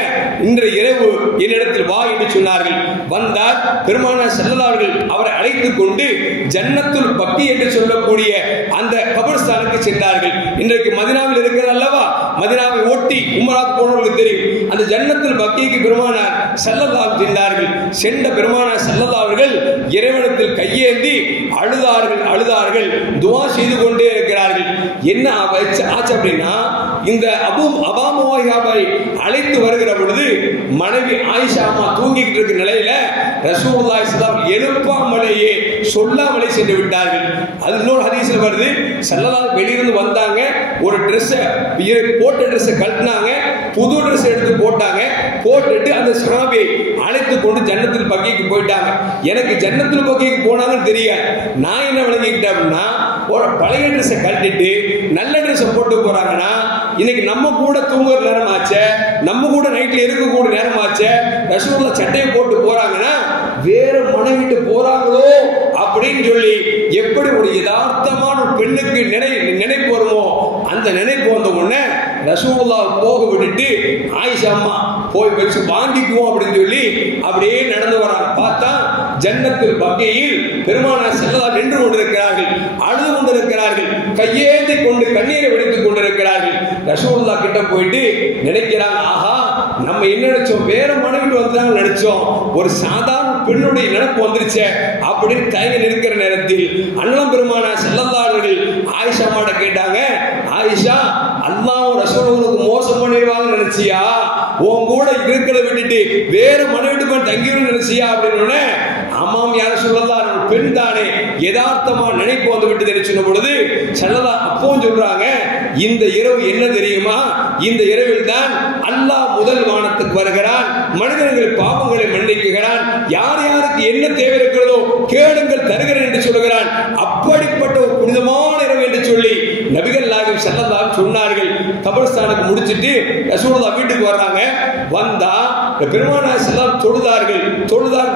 இன்று இரவு என்னிடத்தில் வா என்று சொன்னார்கள். வந்தார். பெருமானார் ஸல்லல்லாஹு அலைஹி வஸல்லம் அவரை அழைத்துக் கொண்டு ஜன்னத்துல் பக்கி என்று சொல்லக்கூடிய அந்த கபர்ஸ்தானுக்கு சென்றார்கள். இன்றைக்கு மதீனாவில் இருக்கிறது அல்லவா, மதீனாவை ஒட்டி உம்ராக்கு போனவர்களுக்கு தெரியும். அந்த ஜன்னத்துல் பக்கிக்கு பெருமானார் ஸல்லல்லாஹு சென்றார்கள். சென்ற பெருமானார் ஸல்லல்லாஹு அவர்கள் இறைவனிடத்தில் கையேந்தி அழுதார்கள், துஆ செய்து கொண்டே இருக்கிறார்கள். என்ன ஆச்சு அப்படின்னா, இந்த அபா முவைஹிபாவை அழைத்து வருகிற பொழுது மனைவி ஆயிஷா அம்மா தூங்கிட்டு இருக்கிற நிலையில ரசூலுல்லாஹி ஸல்லல்லாஹு அலைஹி வஸல்லம் எழுப்பாமலேயே சொல்லாமலே சென்று விட்டார்கள். அது இன்னொரு ஹதீஸ்ல வருது, ஸல்லல்லாஹு வெளியிருந்து வந்தாங்க, ஒரு Dress போட்ட Dress கழட்டினாங்க, புது Dress எடுத்து போட்டாங்க, போட்டுட்டு அந்த சஹாபியை அழைத்து கொண்டு ஜன்னத்துல் பக்கீக்கு போயிட்டாங்க. எனக்கு ஜன்னத்துல் பக்கீக்கு போனாங்கன்னு தெரியாது. நான் என்ன விளங்கிக்கிட்டேன் அப்படின்னா, ஒரு பழைய Dress கழட்டிட்டு நல்ல Dress போட்டு போறாங்கன்னா இன்னைக்கு நம்ம கூட தூங்குற நேரம் ஆச்சு, நம்ம கூட நைட்ல இருக்கக்கூடிய நேரம் ஆச்சு, ரசூலுல்லாஹ் சட்டையை போட்டு போறாங்கன்னா வேற மனைவிட்டு போறாங்களோ அப்படின்னு சொல்லி எப்படி ஒரு யதார்த்தமான ஒரு பெண்ணுக்கு நினைப்பு வருமோ அந்த நினைப்பு வந்த உடனே ரசூலுல்லாஹ் போக விட்டுட்டு ஆயிஷா அம்மா போய் வச்சு வாங்கிக்குவோம் அப்படின்னு சொல்லி அப்படியே நடந்து வராங்க. பார்த்தா ஜன்னத்துல் பக்கீயில் பெருமானார் ஸல்லல்லாஹு நின்று கொண்டிருக்கிறார்கள், அழுது கொண்டிருக்கிறார்கள், கையேந்தி கொண்டு கண்ணீரை வடித்துக் கொண்டிருக்கிறார்கள். ரசூலுல்லாஹ் கிட்ட போயிட்டு நினைக்கிறாங்க, ஆஹா நம்ம என்ன நினைச்சோம், வேற மனைவி வந்தாங்க நினைச்சோம், ஒரு சாதாரண பெண்ணுடைய நினைப்பு வந்துருச்சே அப்படின்னு தயங்கி நிற்கிற நேரத்தில் அண்ணன் பெருமானார் ஸல்லல்லாஹு அலைஹி வஸல்லம் ஆயிஷா அம்மாட்ட கேட்டாங்க, ஆயிஷா அல்லாஹ்வும் ரசூலுல்லாஹ்வுக்கு மோசம் பண்ணிடுவாங்க நினைச்சியா, உன் கூட இருக்கிறத விட்டுட்டு வேற மனைவிட்டு போய் தங்கிடும் நினைச்சியா அப்படின்னு. ஆமாம் யார சொல்லலாம், பெண் தானே, யதார்த்தமா நினைப்பு வந்து விட்டு சொன்ன பொழுது ஸல்லல்லாஹு அப்பவும் சொல்றாங்க, இந்த இரவு என்ன தெரியுமா, இந்த இரவில் தான் அல்லாஹ் முதல் வானத்துக்கு வருகிறான், மனிதர்கள் பாவங்களை மன்னிக்குகிறான், யார் யாருக்கு என்ன தேவை இருக்கிறதோ கேளுங்கள் தருகிறேன் என்று சொல்லுகிறான். அப்படிப்பட்ட ஒரு புனிதமான இரவு என்று சொல்லி நபிகள் நாயகம் ஸல்லல்லாஹு சொன்னார்கள். கபர்ஸ்தானுக்கு முடிச்சிட்டு ரசூலுல்லாஹ் வீட்டுக்கு வர்றாங்க. வந்தா பெருமானார் ஸல்லல்லாஹு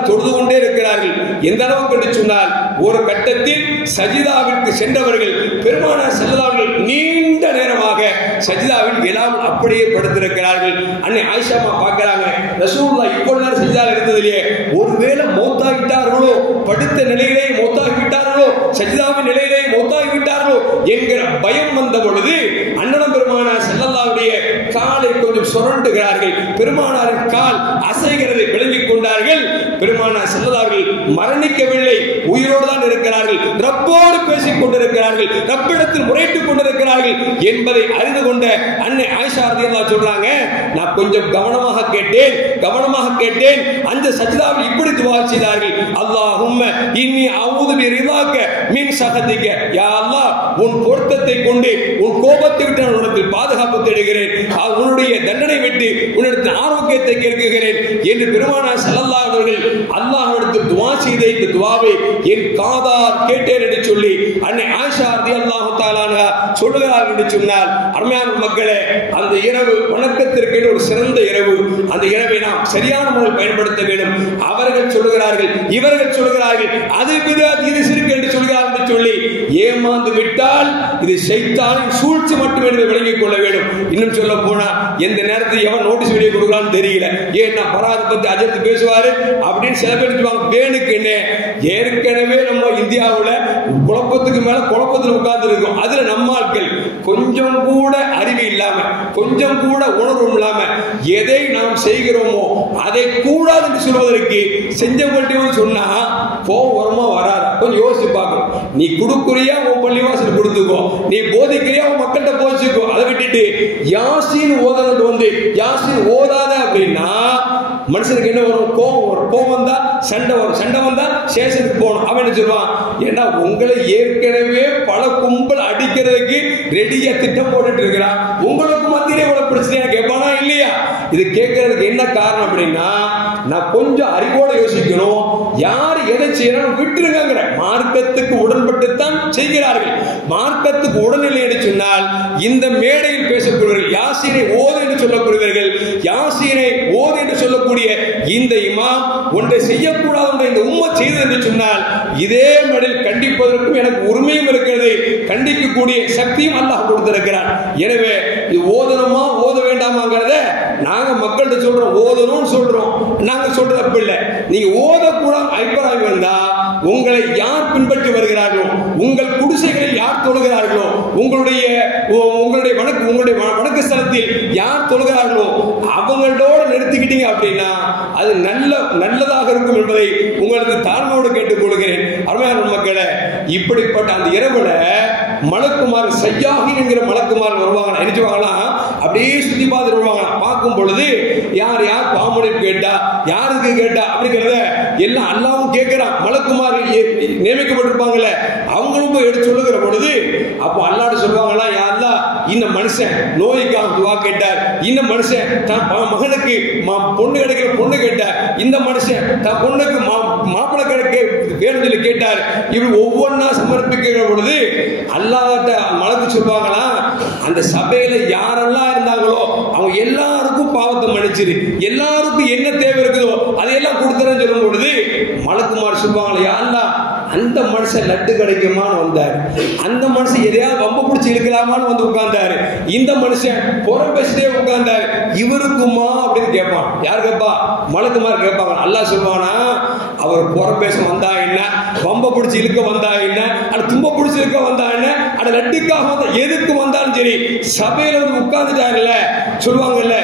தொழுது கொண்டே இருக்கிறார்கள். எந்த அளவுக்கு என்று சொன்னால் ஒரு கட்டத்தில் சஜிதாவிற்கு சென்றவர்கள் பெருமானார் ஸல்லல்லாஹு நீண்ட நேரமாக சஜிதாவில் எல்லாம் அப்படியே படுத்திருக்கிறார்கள். அன்னை ஆயிஷா அம்மா பார்க்கறாங்க, ரசூலுல்லாஹ் இவ்வளவு நேரம் சஜிதாவில் இருந்ததிலே ஒருவேளை மௌத்தாகிவிட்டார்களோ, படுத்த நிலையிலே மௌத்தாகிவிட்டார்களோ, சஜிதாவின் நிலையிலே மௌத்தாகிவிட்டார்களோ என்கிற பயம் வந்த பொழுது அண்ணன் பெருமானார் ஸல்லல்லாஹுடைய காலை கொஞ்சம் சுரண்டுகிறார்கள். பெருமானாரின் கால் அசைகிறதை விளங்கிக் கொண்டார்கள். பெருமானார் ஸல்லல்லாஹு மரணிக்கவில்லை, உயிரோடு தான் இருக்கிறார்கள், ரப்போடு பேசிக் கொண்டிருக்கிறார்கள், ரப்பிடத்தில் முறையிட்டுக் கொண்டிருக்கிறார்கள் என்பதை அறிந்து கொண்ட அன்னை ஆயிஷா ரலியல்லாஹு சொல்றாங்க, நான் கொஞ்சம் கவனமாக கேட்டேன். அந்த சஜ்தாவில் இப்படி துஆ செய்தார்கள், அல்லாஹும்ம இன்னி அஊது பிரிதாக மின் சஹதிக, யா அல்லாஹ் உன் பொருத்தத்தை கொண்டு உன் கோபத்தை விட்டு நான் உன்னிடத்தில் பாதுகாப்பு தேடுகிறேன், உன்னுடைய தண்டனை விட்டு உன்னிடத்தில் ஆரோக்கியத்தை கேட்கிறேன் என்று பெருமானார் ஸல்லல்லாஹு அலைஹி வஸல்லம் அல்லாஹ்விடத்தில் துஆ செய்த இந்த துஆவை என் காதால் கேட்டேன் என்று சொல்லி அன்னை ஆயிஷா ரலியல்லாஹு தஆலா அன்ஹா சொல்லுகிறார்கள் என்று சொன்னால், அருமையான மக்களே, அந்த இரவு வணக்கத்திற்கு ஒரு சிறந்த இரவு. அந்த இரவை நாம் சரியான முறையில் பயன்படுத்த வேண்டும். அவர்கள் சொல்லுகிறார்கள், இவர்கள் சொல்லுகிறார்கள், அது பிதாத், இது சிறுக்கு என்று சொல்கிறார்கள் என்று சொல்லி ஏமாந்து விட்டால் இது ஷைத்தானின் சூழ்ச்சி மட்டும் என்று விளங்கிக் கொள்ள வேண்டும். இன்னும் சொல்ல போனா எந்த நேரத்தில் எவன் நோட்டீஸ் வெளியே கொடுக்கலான்னு தெரியல. ஏன்னா பராத பத்தி அஜர்த்து பேசுவாரு அப்படின்னு சில பேர் வேணுக்கு என்ன, ஏற்கனவே நம்ம இந்தியாவில் குழப்பத்துக்கு மேல குழப்பத்தில் உட்கார்ந்து இருக்கும். அதுல நம்ம ஆட்கள் கொஞ்சம் கூட அறிவு இல்லாம, கொஞ்சம் கூட உணர்வு இல்லாம எதை நாம் செய்கிறோமோ அதை கூடாது என்று சொல்வதற்கு செஞ்சவங்கள்ட்ட சொன்னா கோபம் வருமா வராது கொஞ்சம் யோசிச்சு பார்க்கணும். நீ கொடுக்குறியா உன் பள்ளிவாசல் கொடுத்துக்கோ, நீ போதிக்கிறியா உன் மக்கள்கிட்ட போதிச்சுக்கோ. அதை விட்டுட்டு யாசின் ஓதனது வந்து யாசின் ஓதாத அப்படின்னா மனுஷனுக்கு என்ன வரும், கோபம் வரும். கோபம் வந்தா சண்டை வரும், சண்டை வந்தா ஸ்டேஷனுக்கு போகணும். அவன் என்ன சொல்லுவான், ஏன்னா உங்களை ஏற்கனவே பல கும்பல் அடிக்கிறதுக்கு ரெடியா திட்டம் போட்டுட்டு இருக்கிறான், உங்களுக்கு மத்தியிலே இவ்வளவு பிரச்சனையா கேட்பானா இல்லையா? இது கேட்கறதுக்கு என்ன காரணம் அப்படின்னா, நான் கொஞ்சம் அறிவோட யோசிக்கணும், யார் எதை செய்யணும் விட்டுருங்கிற மார்க்கத்துக்கு உடன்பட்டுத்தான் செய்கிறார்கள். மார்க்கத்துக்கு உடனில்லை என்று சொன்னால் இந்த மேடையில் பேசக்கூடியவர்கள் யாசீனை ஓது என்று சொல்லக்கூடியவர்கள், யாசீனை ஓது என்று சொல்லக்கூடிய இந்த இமாம் ஒன்றை செய்யக்கூடாது இந்த உம்மத் செய்தது என்று சொன்னால் இதே மேடையில் கண்டிப்பதற்கும் எனக்கு உரிமையும் இருக்கிறது, கண்டிக்கக்கூடிய சக்தியும் அல்லாஹ் கொடுத்திருக்கிறார். எனவே இது ஓதணுமா ஓத வேண்டாமாங்கிறத நாங்க மக்கள்கிட்ட சொல்றோம், ஓதணும்னு சொல்றோம், நாங்க சொல்றது அப்படி இல்லை. நீங்க ஓதக்கூடாது அபிப்பிராயம் வந்தா உங்களை யார் பின்பற்றி வருகிறார்களோ, உங்கள் குடிசைகளில் யார் தொழுகிறார்களோ, உங்களுடைய வணக்க ஸ்தலத்தில் யார் தொழுகிறார்களோ அவங்களோட நிறுத்திக்கிட்டீங்க அப்படின்னா அது நல்லதாக இருக்கும் என்பதை உங்களுக்கு தாழ்மையோடு கேட்டுக் கொள்கிறேன். அருமையான மக்களே, இப்படிப்பட்ட அந்த இரவுல மலக்குமார் சையாஹின் என்கிற மலக்குமார் வருவாங்க. நினைச்சுவாங்களா அப்படியே சுத்தி பார்த்துட்டு வருவாங்க. பார்க்கும் பொழுது யார் யார் பாம்புனை கேட்டா, யாருக்கு கேட்டா அப்படிங்கிறத எல்லாம் அல்லாவும் கேட்கிறான். மலக்குமார் நியமிக்கப்பட்டிருப்பாங்கல்ல அவங்களும் போய் எடுத்து சொல்லுகிற பொழுது அப்போ அல்லாஹ் சொல்லுவாங்களா, யா அல்லாஹ் இந்த மனுஷன் நோய்க்காக துவா கேட்டார், இந்த மனுஷன் தன் மகனுக்கு பொண்ணு கிடைக்கிற பொண்ணு கேட்டார், இந்த மனுஷன் தன் பொண்ணுக்கு மாப்பிள்ளை கிடைக்க வேணும் சொல்லி கேட்டார். இப்படி ஒவ்வொன்றா சமர்ப்பிக்கிற பொழுது அல்லாஹ்ட்ட மலக்கு சொல்லுவாங்களா, அந்த சபையில யாரெல்லாம் இருந்தாங்களோ அவங்க எல்லாருக்கும் பாவத்தை மன்னிச்சிரு, எல்லாருக்கும் என்ன தேவை இருக்குதோ அதையெல்லாம் கொடுத்துறேன்னு சொல்லும் பொழுது மலக்குமார் சொல்லுவாங்களா, யா அல்லாஹ் அந்த மனுஷன் லட்டு கிடைக்குமான்னு வந்தார். அந்த மனுஷன் எதையாவது வம்ப பிடிச்சி இழுக்கலாமான்னு வந்து உட்கார்ந்தாரு. இந்த மனுஷன் புறம் பேசிட்டே உட்கார்ந்தாரு. இவருக்குமா அப்படின்னு கேட்பான். யார் கேட்பா? மலக்குமார் கேட்பாங்க. அல்லாஹ் சொல்லுவானா, அவர் புறம் பேச வந்தா என்ன, வம்ப பிடிச்சி இழுக்க வந்தா என்ன, அது தும்ப பிடிச்சி இழுக்க வந்தா என்ன, அது லட்டுக்காக வந்தா எதுக்கு வந்தாலும் சரி, சபையில வந்து உட்கார்ந்துட்டாருல்ல, சொல்லுவாங்கல்ல,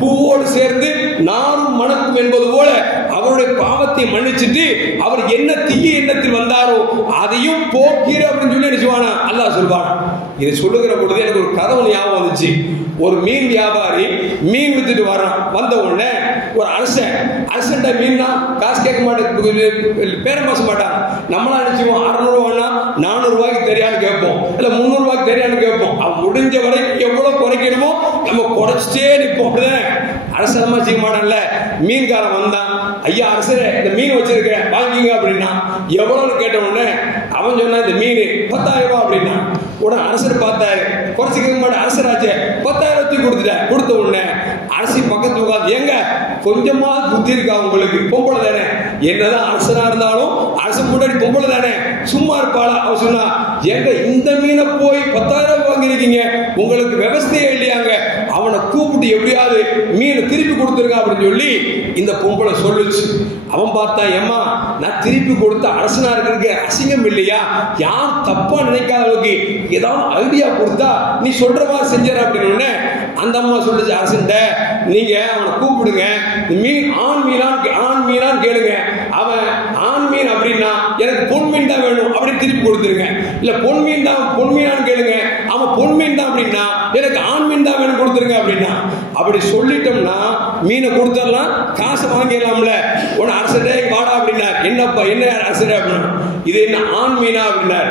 பூவோடு சேர்ந்து நானும் மணக்கும் என்பது போல அவருடைய பாவத்தை மன்னிச்சுட்டு அவர் என்ன தீய எண்ணத்தில் வந்தாரோ அதையும் போக்கிற அப்படின்னு சொல்லி நினைச்சுவானா அல்லாஹ் சொல்வானா. இதை சொல்லுகிற பொழுது எனக்கு ஒரு கதை ஞாபகம் வந்துச்சு. ஒரு மீன் வியாபாரி மீன் வித்துட்டு வர்றான். வந்த உடனே ஒரு அரசன்ட்ட மீன்னா காசு கேட்க மாட்டேன், பேரம் பேச மாட்டாங்க. நம்மளா நினைச்சுவோம் 600 ரூபாய்னா 400 ரூபாய்க்கு தெரியான்னு கேட்போம், இல்ல 300 ரூபாய்க்கு தெரியான்னு கேட்போம். அவன் முடிஞ்ச வரைக்கும் எவ்வளவு குறைக்கணுமோ நம்ம குறைச்சிட்டே நிற்போம். அப்படிதானே? அரசமா செய்ய மாட்டான்ல. மீன்காரன் வந்தான். ஐயா அரசரே, இந்த மீன் வச்சிருக்கேன் வாங்கிங்க அப்படின்னா. எவ்வளவுன்னு கேட்ட உடனே அவன் சொன்னா இந்த மீன் 10,000 ரூபாய் அப்படின்னா. உடனே அரசர் பார்த்தாரு, குறைச்சிக்க மாட்டேன், அரசராச்சே 10,000 கொடுத்துட்டேன். கொடுத்த உடனே அரசி பக்கத்து உட்காந்து, ஏங்க கொஞ்சமா புத்தி இருக்கா உங்களுக்கு? பொம்பளை தானே, என்னதான் அரசனா இருந்தாலும் அரசு முன்னாடி பொம்பளை தானே, சும்மா இருப்பாளா? அவ சொன்னா, ஏங்க இந்த மீனை போய் 10,000 வாங்கிருக்கீங்க, உங்களுக்கு விவசாயே இல்லையாங்க, அவனை கூப்பிட்டு எப்படியாவது மீனை திருப்பி கொடுத்துருங்க அப்படின்னு சொல்லி இந்த பொம்பளை சொல்லுச்சு. அவன் பார்த்தா, ஏம்மா நான் திருப்பி கொடுத்த அரசனா இருக்கிறதுக்கு அசிங்கம் இல்லையா? யார் தப்பா நினைக்காத அளவுக்கு ஏதாவது ஐடியா கொடுத்தா நீ சொல்ற மாதிரி செஞ்சாரு அப்படின்னு. அந்த அம்மா சொல்லுச்சு, அரசன் நீங்க அவனை கூப்பிடுங்க, மீன் ஆண் மீனான்னு கேளுங்க. அவன் ஆண் மீன் அப்படின்னா எனக்கு பொன் மீன் தான் வேணும் அப்படின்னு திருப்பி கொடுத்துருங்க. இல்ல பொன் மீனான்னு கேளுங்க, அவன் பொன் மீன் தான் அப்படின்னா எனக்கு ஆண் மீன் தான் வேணும் கொடுத்துருங்க அப்படின்னா. அப்படி சொல்லிட்டோம்னா மீனை கொடுத்துடலாம், காசை வாங்கிடலாம்ல. உன அரசரே வாடா அப்படின்னார். என்னப்பா என்ன அரசரே அப்படின்னா, இது என்ன ஆண் மீனா அப்படின்னார்.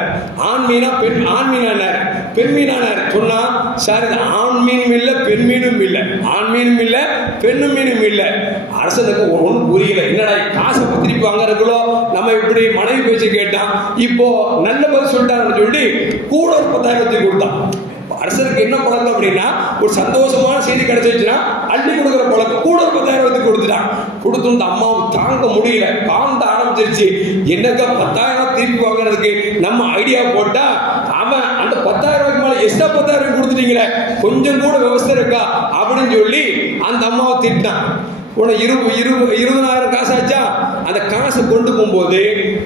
ஆண் மீனா ஆண் மீனானார், பெண் மீனானார். சொன்னா சார் இது ஆண் மீனும் இல்லை பெண் மீனும் இல்லை, ஆண் மீனும் இல்லை பெண்ணு மீனும் இல்லை. அரசனுக்கு ஒன்றும் புரியல. என்னடா காசை திருப்பி வாங்கறதுக்குள்ளோ நம்ம இப்படி மனைவி பேச்சு கேட்டான், இப்போ நல்ல பதில் சொல்லிட்டான்னு சொல்லி கூட ஒரு 10,000 கொடுத்தான். அரசருக்கு என்ன பழக்கம் அப்படின்னா, ஒரு சந்தோஷமான செய்தி கிடைச்சிச்சுன்னா அள்ளி கொடுக்குற பழக்கம். கூட ஒரு 10,000 கொடுத்துட்டான். கொடுத்து இந்த அம்மாவுக்கு தாங்க முடியல, காந்த ஆரம்பிச்சிருச்சு. என்னக்கா 10,000 திருப்பி வாங்குறதுக்கு நம்ம ஐடியா போட்டா அவன் அந்த 10,000 ரூபாய்க்கு மேல எக்ஸ்ட்ரா 10,000 கொடுத்துட்டீங்களே, கொஞ்சம் கூட விவசாயம் இருக்கா அப்படின்னு சொல்லி அந்த அம்மாவை திட்டான். உன 20,000 காசு ஆச்சா? அந்த காசை கொண்டு போகும்போது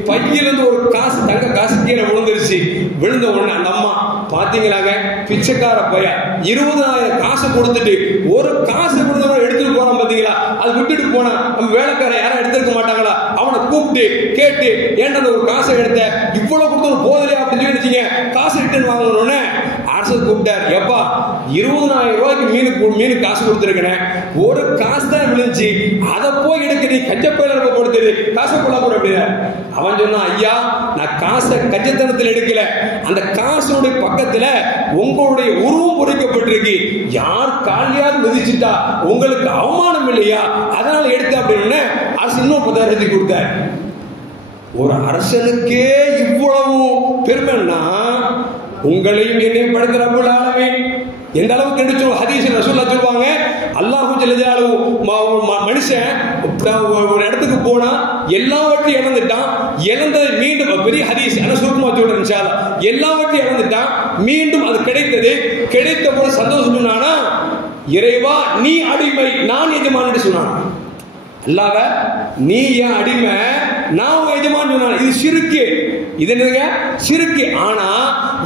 பையிலிருந்து ஒரு காசு தங்க காசு கீழே விழுந்துருச்சு. விழுந்த உடனே அந்த அம்மா பாத்தீங்களாங்க, பிச்சைக்கார பைய 20,000 காசை கொடுத்துட்டு ஒரு காசை கொடுத்து எடுத்துட்டு போறான் பாத்தீங்களா? அது விட்டுட்டு போனா நம்ம வேலைக்காரன் யாரும் எடுத்துக்க மாட்டாங்களா? அவனை கூப்பிட்டு கேட்டு, ஏன்டா ஒரு காசை எடுத்த, இவ்வளவு கொடுத்து போதலையா அப்படின்னு சொல்லி காசு ரிட்டர்ன் வாங்கணும்னு அரசு கூப்பிட்டார். எப்பா 20,000 ரூபாய்க்கு மீனு காசு கொடுத்துருக்கேன், ஒரு காசு தான் விழுந்துச்சு, அதை போய் எடுக்க நீ கச்சப்பையில கொடுத்துரு, காசை போல கூட அப்படின்னா. அவன் சொன்னான், ஐயா நான் காசை கச்சத்தனத்தில் எடுக்கல, அந்த காசுடைய பக்கத்துல உங்களுடைய உருவம் பொறிக்கப்பட்டிருக்கு, யார் காலியாவது மிதிச்சுட்டா உங்களுக்கு அவமானம் இல்லையா, அதனால எடுத்த அப்படின்னு அரசு இன்னும் 10,000 கொடுத்தார். ஒரு அரசனுக்கே இவ்வளவு பெருமைன்னா உங்களையும் என்னையும் படைத்த ரப்புல் ஆலமீன் எந்த அளவுக்கு எடுத்து ஹதீஸ் ரசூலுல்லாஹ் சொல்வாங்க, அல்லாஹ் ஜல்ல ஜலாலுஹு மனுஷன் ஒரு இடத்துக்கு போனா எல்லாவற்றையும் இழந்துட்டான், இழந்ததை மீண்டும் பெரிய ஹதீஸ் என்ன சுருக்கமா சொல்றேன் இன்ஷா அல்லாஹ், எல்லாவற்றையும் இழந்துட்டான், மீண்டும் அது கிடைத்த போது சந்தோஷம் சொன்னானா, இறைவா நீ அடிமை நான் எஜமான் சொன்னான். அல்லாஹ் நீ என் அடிமை நான் எஜமான் சொன்னான். இது ஷிர்க், இது என்னங்க ஷிர்க். ஆனா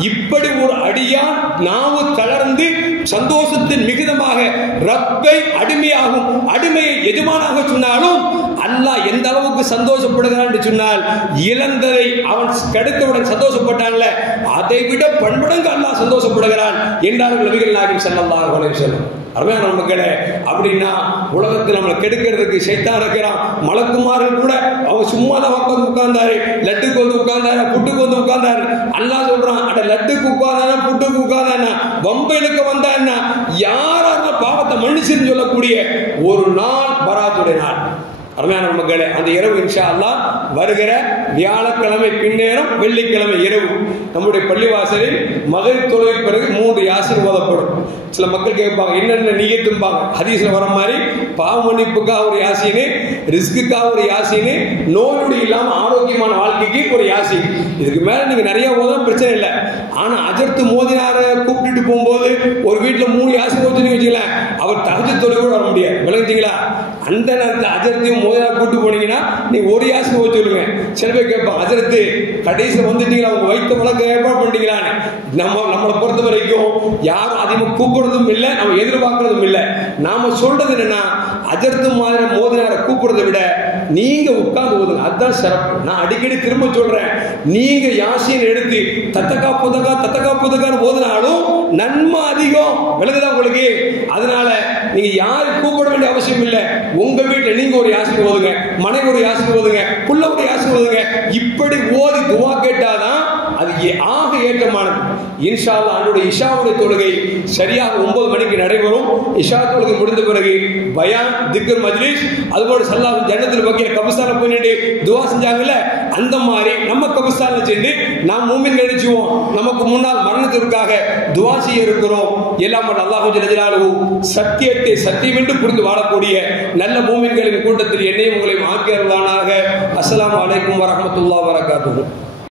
இப்படி ஒரு அடியான் நாவு தளர்ந்து சந்தோஷத்தின் மிகுதமாக ரப்பை அடிமையாகும், அடிமையை எஜமானாக சொன்னாலும் அல்லாஹ் எந்த அளவுக்கு சந்தோஷப்படுகிறான் என்று சொன்னால், இழந்ததை அவன் கிடைத்தவுடன் சந்தோஷப்பட்டான்ல, அதை விட பன்மடங்கு அல்லாஹ் சந்தோஷப்படுகிறான் என்றார்கள் நபிகள் நாயகம் ஸல்லல்லாஹு அலைஹி வஸல்லம். அருமையான மக்களே, அப்படின்னா உலகத்தில் நம்மளை கெடுக்கிறதுக்கு சைத்தான் இருக்கிறான். மலக்குமார்கள் கூட அவங்க சும்மா தான் உட்கார்ந்தாரு, லட்டுக்கு வந்து உட்கார்ந்தாரு, புட்டுக்கு வந்து உட்கார்ந்தாரு. அல்லாஹ் சொல்றான், அட லட்டுக்கு உட்கார்ந்தானா புட்டுக்கு உட்கார்ந்தானா வம்பையிலுக்கு வந்தான்னா யாராவது பாவத்தை மன்னிச்சுன்னு சொல்லக்கூடிய ஒரு நாள் பராத்துடைய நாள். அருமையான மக்களே, அந்த இரவு இன்ஷா அல்லாஹ் வருகிற வியாழக்கிழமை பின்னேரம் வெள்ளிக்கிழமை இரவு நம்முடைய பள்ளிவாசலில் மகரிப் தொழுகைக்கு பிறகு 3 யாசின் ஓதப்படும். சில மக்கள் கேட்பாங்க, என்னென்ன நியத்தும்பாங்க. ஹதீஸ்ல வர மாதிரி பாவ மன்னிப்புக்காக ஒரு யாசீனு, ரிஸ்க்குக்காக ஒரு யாசீனு, நோயுடைய இல்லாம ஆரோக்கியமான வாழ்க்கை வாழ்க்கைக்கு ஒரு யாசின். இதுக்கு மேல நீங்க நிறைய ஓதும் பிரச்சனை இல்லை. ஆனா அஜர்த்து மோதினார கூப்பிட்டுட்டு போகும்போது ஒரு வீட்டுல 3 யாசின் ஓதுன்னு வச்சுக்கலாம், அவர் தஹஜ்ஜுத் தொழுகை கூட வர முடியாது. விளங்குறீங்களா? அந்த நேரத்தில் அஜர்த்தையும் மோதினார் கூப்பிட்டு போனீங்கன்னா நீங்க ஒரு யாசின் ஓதி சொல்லுங்க. சில பேர் கேட்பாங்க, அஜர்த்து கடைசியில் வந்துட்டீங்களா, அவங்க வைத்த வழக்கு ஏற்பாடு பண்ணிட்டீங்களான்னு. நம்மளை பொறுத்த வரைக்கும் யாரும் அதிகமாக கூப்பிடுறதும் இல்லை, நம்ம எதிர்பார்க்கறதும் இல்லை. நாம சொல்றது என்னன்னா, அஜர்த்து மாதிரி மோதினார கூப்பிடுறதை விட நீங்க உட்கார்ந்து ஓதுங்க, அதுதான் சிறப்பு. நான் அடிக்கடி திரும்ப சொல்றேன், நீங்க யாசின் எடுத்து தத்தக்கா புதக்கான்னு ஓதுனாலும் நன்மை அதிகம். விளங்குதா உங்களுக்கு? அதனால நீங்க யாரும் கூப்பிட வேண்டிய அவசியம் இல்லை. உங்க வீட்டுல நீங்க ஒரு யாசின் ஓதுங்க, மனைவி ஒரு யாசின் ஓதுங்க, புள்ள ஒரு யாசின் ஓதுங்க. இப்படி ஓதி துவா கேட்டாதான் அது ஆக ஏற்றமானது. இன்ஷா அல்லாஹ் அன்றைய இஷாவுடைய தொழுகை சரியாக 9 மணிக்கு நடைபெறும். இஷா தொழுகை முடிந்த பிறகு பயான், திக்ர், மஜ்லிஸ், அதுபோல ஸல்லல்லாஹு ஜன்னத்துல் பக்கீல கபிஸ்தான்ல போய் நின்று துஆ செஞ்சாங்கல்ல, அந்த மாதிரி நம்ம கபிஸ்தான்ல சென்று நாம் மூமின்கள் நினைச்சுவோம் நமக்கு முன்னால் மரணத்திற்காக துஆ செய்ய இருக்கிறோம். எல்லாம் வல்ல அல்லாஹ் ஜல்ல ஜலாலுஹு சத்தியத்தை சத்தியம் என்று புரிந்து வாழக்கூடிய நல்ல மூமின்களின் கூட்டத்தில் என்னையும் உங்களையும் ஆக்கி அருள்வானாக. அஸ்ஸலாமு அலைக்கும் வரஹ்மத்துல்லாஹி வபரகாத்துஹு.